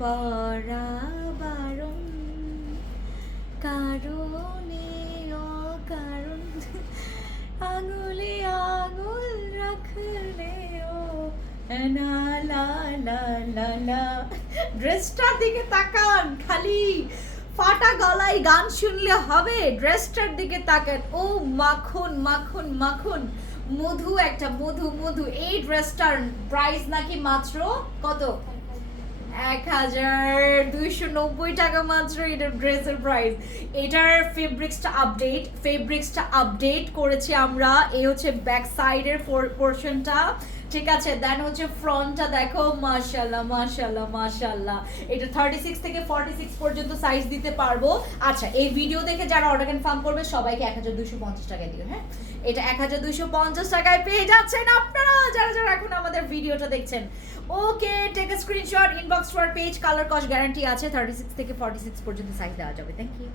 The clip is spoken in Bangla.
পড়া বারণ কারণে অকারণ। আঙুলে আঙুল রাখলেও না, লা লা লা লা। ড্রেসটার দিকে তাকান, খালি ফাটা গলায় গান শুনলে হবে। ড্রেসটার দিকে তাকান। ও, মাখন মাখন মাখন। মধু, একটা মধু মধু। এই ড্রেসটার প্রাইস নাকি মাত্র কত? এক হাজার দুইশো নব্বই টাকা মাত্র এটার ড্রেসের প্রাইস এটার ফেব্রিক্সটা আপডেট ফেব্রিক্সটা আপডেট করেছি আমরা। এই হচ্ছে ব্যাক সাইডের পোর্শনটা ঠিক আছে দেন হচ্ছে ফ্রন্টটা দেখো মাশাল্লাহ মাশাল্লাহ মাশাল্লাহ এটা থার্টি সিক্স থেকে ফর্টি সিক্স পর্যন্ত সাইজ দিতে পারব। আচ্ছা এই ভিডিও দেখে যারা অর্ডার কনফার্ম করবে, সবাইকে এক হাজার দুশো পঞ্চাশ টাকায় দিও হ্যাঁ? এটা এক হাজার দুশো পঞ্চাশ টাকায় পেয়ে যাচ্ছেন আপনারা, যারা যারা এখন আমাদের ভিডিওটা দেখছেন। Okay take screenshot inbox for page colour cost guarantee আছে থার্টি সিক্স থেকে ফর্টি সিক্স পর্যন্ত সাইজ দেওয়া যাবে। Thank you